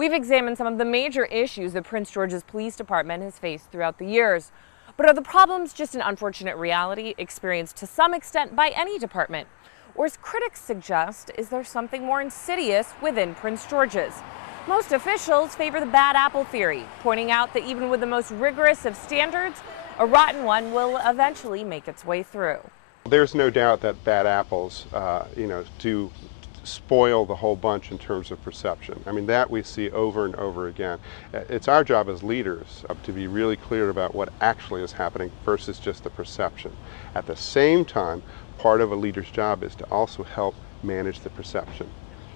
We've examined some of the major issues that Prince George's Police Department has faced throughout the years. But are the problems just an unfortunate reality experienced to some extent by any department? Or as critics suggest, is there something more insidious within Prince George's? Most officials favor the bad apple theory, pointing out that even with the most rigorous of standards, a rotten one will eventually make its way through. There's no doubt that bad apples, do spoil the whole bunch in terms of perception. I mean, that we see over and over again. It's our job as leaders to be really clear about what actually is happening versus just the perception. At the same time, part of a leader's job is to also help manage the perception.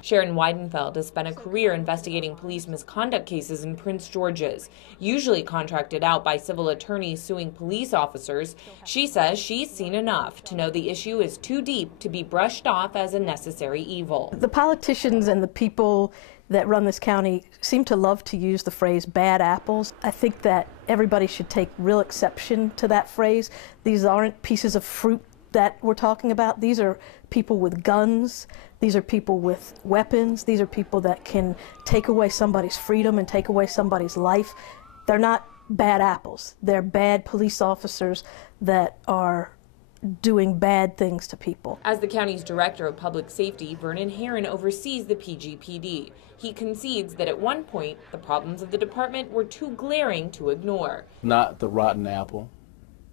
Sharon Weidenfeld has spent a career investigating police misconduct cases in Prince George's, usually contracted out by civil attorneys suing police officers. She says she's seen enough to know the issue is too deep to be brushed off as a necessary evil. The politicians and the people that run this county seem to love to use the phrase bad apples. I think that everybody should take real exception to that phrase. These aren't pieces of fruit that we're talking about. These are people with guns. These are people with weapons. These are people that can take away somebody's freedom and take away somebody's life. They're not bad apples. They're bad police officers that are doing bad things to people. As the county's director of public safety, Vernon Herron oversees the PGPD. He concedes that at one point, the problems of the department were too glaring to ignore. Not the rotten apple.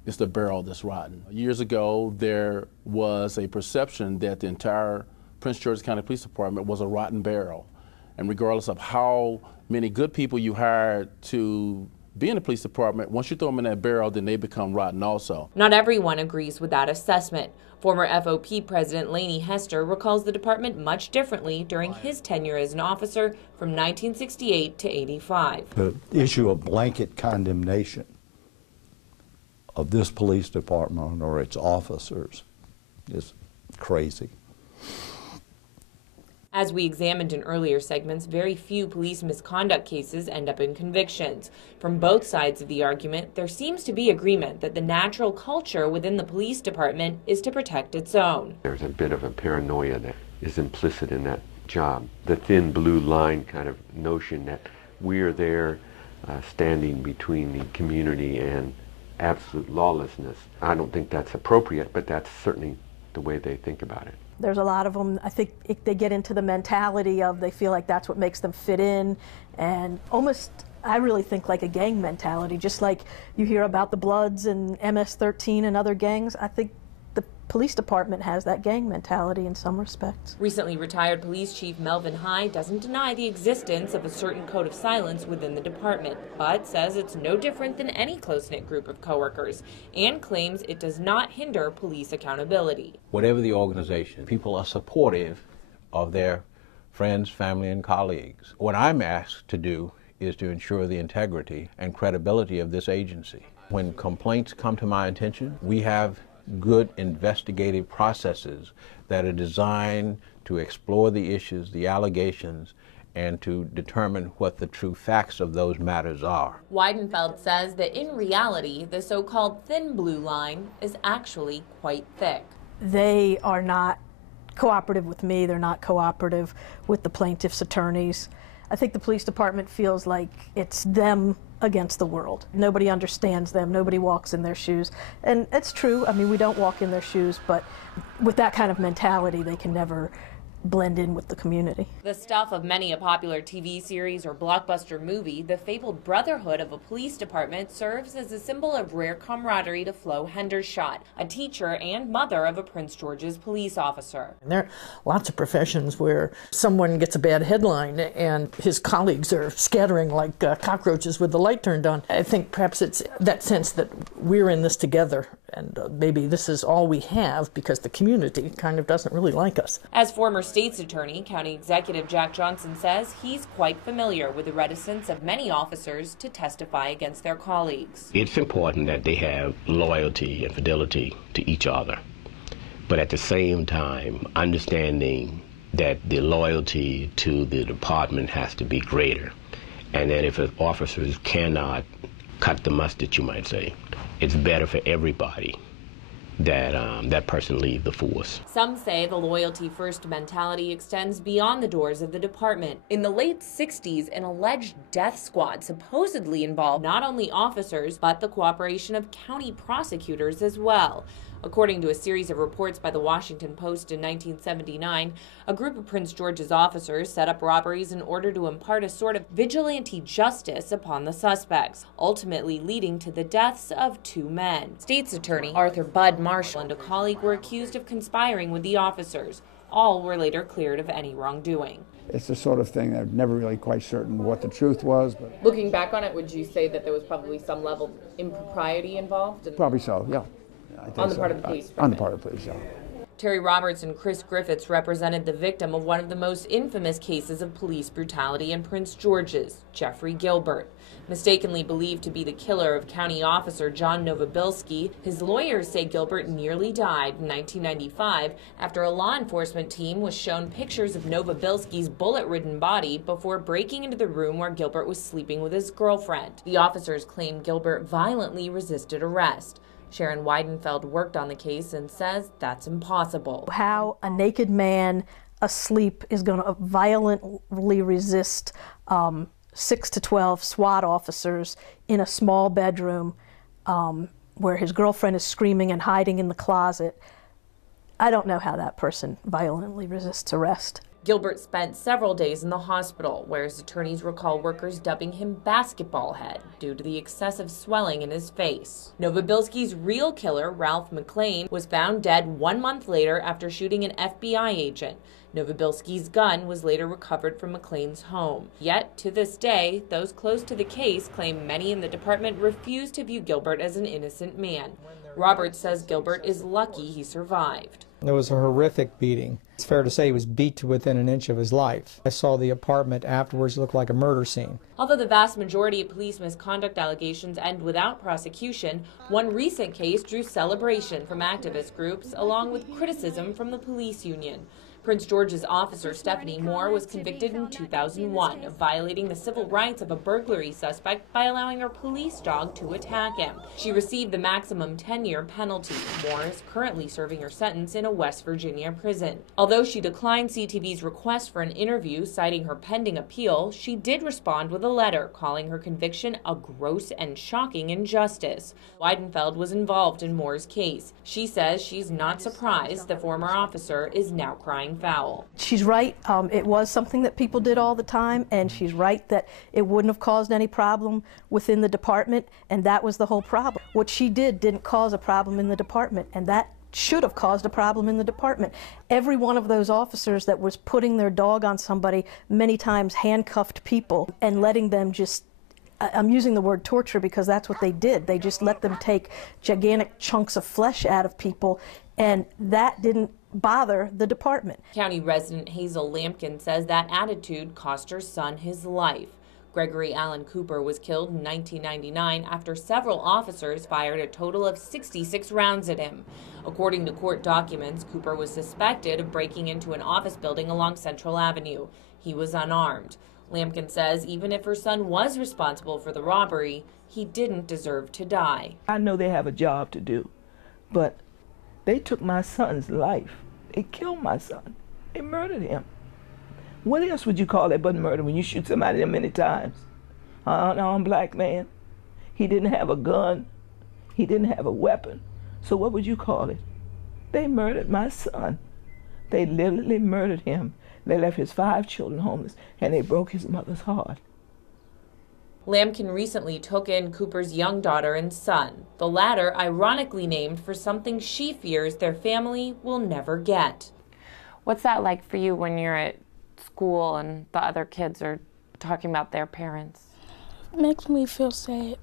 It's the barrel that's rotten. Years ago, there was a perception that the entire Prince George's County Police Department was a rotten barrel. And regardless of how many good people you hired to be in the police department, once you throw them in that barrel, then they become rotten also. Not everyone agrees with that assessment. Former FOP President Laney Hester recalls the department much differently during his tenure as an officer from 1968 to 85. The issue of blanket condemnation of this police department or its officers is crazy. As we examined in earlier segments, very few police misconduct cases end up in convictions. From both sides of the argument, there seems to be agreement that the natural culture within the police department is to protect its own. There's a bit of a paranoia that is implicit in that job. The thin blue line kind of notion that we're there standing between the community and absolute lawlessness. I don't think that's appropriate, but that's certainly the way they think about it. There's a lot of them, I think they get into the mentality of they feel like that's what makes them fit in, and almost, I really think, like a gang mentality, just like you hear about the Bloods and MS-13 and other gangs. I think the police department has that gang mentality in some respects. Recently retired Police Chief Melvin High doesn't deny the existence of a certain code of silence within the department, but says it's no different than any close-knit group of coworkers, and claims it does not hinder police accountability. Whatever the organization, people are supportive of their friends, family, and colleagues. What I'm asked to do is to ensure the integrity and credibility of this agency. When complaints come to my attention, we have good investigative processes that are designed to explore the issues, the allegations, and to determine what the true facts of those matters are. Weidenfeld says that in reality, the so-called thin blue line is actually quite thick. They are not cooperative with me. They're not cooperative with the plaintiff's attorneys. I think the police department feels like it's them against the world. Nobody understands them. Nobody walks in their shoes. And it's true. I mean, we don't walk in their shoes, but with that kind of mentality, they can never blend in with the community. The stuff of many a popular TV series or blockbuster movie, the fabled brotherhood of a police department serves as a symbol of rare camaraderie to Flo Hendershot, a teacher and mother of a Prince George's police officer. There are lots of professions where someone gets a bad headline and his colleagues are scattering like cockroaches with the light turned on. I think perhaps it's that sense that we're in this together, and maybe this is all we have because the community kind of doesn't really like us. As former state's attorney, County Executive Jack Johnson says he's quite familiar with the reticence of many officers to testify against their colleagues. It's important that they have loyalty and fidelity to each other, but at the same time, understanding that the loyalty to the department has to be greater, and that if officers cannot cut the mustard, you might say, it's better for everybody that that person leave the force. Some say the loyalty-first mentality extends beyond the doors of the department. In the late 60s, an alleged death squad supposedly involved not only officers, but the cooperation of county prosecutors as well. According to a series of reports by the Washington Post in 1979, a group of Prince George's officers set up robberies in order to impart a sort of vigilante justice upon the suspects, ultimately leading to the deaths of 2 men. State's Attorney Arthur Bud Marshall and a colleague were accused of conspiring with the officers. All were later cleared of any wrongdoing. It's the sort of thing that I'm never really quite certain what the truth was. But looking back on it, would you say that there was probably some level of impropriety involved? Probably so, yeah. On the part of the police department? On the part of the police, yeah. Terry Roberts and Chris Griffiths represented the victim of one of the most infamous cases of police brutality in Prince George's, Jeffrey Gilbert. Mistakenly believed to be the killer of County Officer John Novobilski, his lawyers say Gilbert nearly died in 1995 after a law enforcement team was shown pictures of Novobilski's bullet-ridden body before breaking into the room where Gilbert was sleeping with his girlfriend. The officers claim Gilbert violently resisted arrest. Sharon Weidenfeld worked on the case and says that's impossible. How a naked man asleep is going to violently resist 6 to 12 SWAT officers in a small bedroom where his girlfriend is screaming and hiding in the closet. I don't know how that person violently resists arrest. Gilbert spent several days in the hospital, where his attorneys recall workers dubbing him basketball head due to the excessive swelling in his face. Novobilski's real killer, Ralph McLean, was found dead 1 month later after shooting an FBI agent. Novobilski's gun was later recovered from McLean's home. Yet, to this day, those close to the case claim many in the department refuse to view Gilbert as an innocent man. Roberts says Gilbert is lucky he survived. It was a horrific beating. It's fair to say he was beat to within an inch of his life. I saw the apartment afterwards look like a murder scene. Although the vast majority of police misconduct allegations end without prosecution, one recent case drew celebration from activist groups along with criticism from the police union. Prince George's officer Stephanie Moore was convicted in 2001 of violating the civil rights of a burglary suspect by allowing her police dog to attack him. She received the maximum 10-year penalty. Moore is currently serving her sentence in a West Virginia prison. Although she declined CTV's request for an interview citing her pending appeal, she did respond with a letter calling her conviction a gross and shocking injustice. Weidenfeld was involved in Moore's case. She says she's not surprised the former officer is now crying foul. She's right. It was something that people did all the time, and she's right that it wouldn't have caused any problem within the department, and that was the whole problem. What she did didn't cause a problem in the department, and that should have caused a problem in the department. Every one of those officers that was putting their dog on somebody, many times handcuffed people, and letting them just, I'm using the word torture because that's what they did. They just let them take gigantic chunks of flesh out of people, and that didn't bother the department. County resident Hazel Lampkin says that attitude cost her son his life. Gregory Allen Cooper was killed in 1999 after several officers fired a total of 66 rounds at him. According to court documents, Cooper was suspected of breaking into an office building along Central Avenue. He was unarmed. Lampkin says even if her son was responsible for the robbery, he didn't deserve to die. I know they have a job to do, but they took my son's life. They killed my son. They murdered him. What else would you call that but murder when you shoot somebody that many times? An unarmed black man. He didn't have a gun. He didn't have a weapon. So what would you call it? They murdered my son. They literally murdered him. They left his 5 children homeless, and they broke his mother's heart. Lampkin recently took in Cooper's young daughter and son, the latter ironically named for something she fears their family will never get. What's that like for you when you're at school and the other kids are talking about their parents? It makes me feel sad.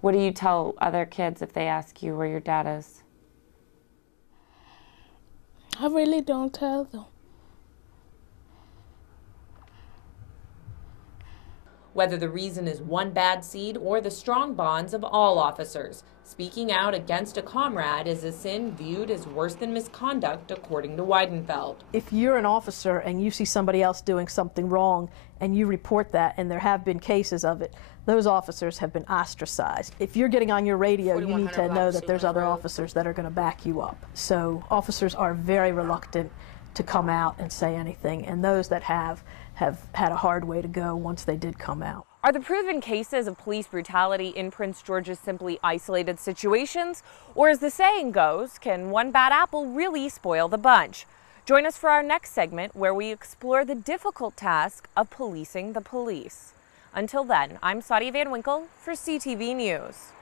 What do you tell other kids if they ask you where your dad is? I really don't tell them. Whether the reason is one bad seed or the strong bonds of all officers, Speaking out against a comrade is a sin viewed as worse than misconduct, according to Weidenfeld. If you're an officer and you see somebody else doing something wrong and you report that, and there have been cases of it, those officers have been ostracized. If you're getting on your radio, you need to know that there's other officers that are going to back you up. So officers are very reluctant to come out and say anything, and those that have had a hard way to go once they did come out. Are the proven cases of police brutality in Prince George's simply isolated situations? Or as the saying goes, can one bad apple really spoil the bunch? Join us for our next segment where we explore the difficult task of policing the police. Until then, I'm Saadia Van Winkle for CTV News.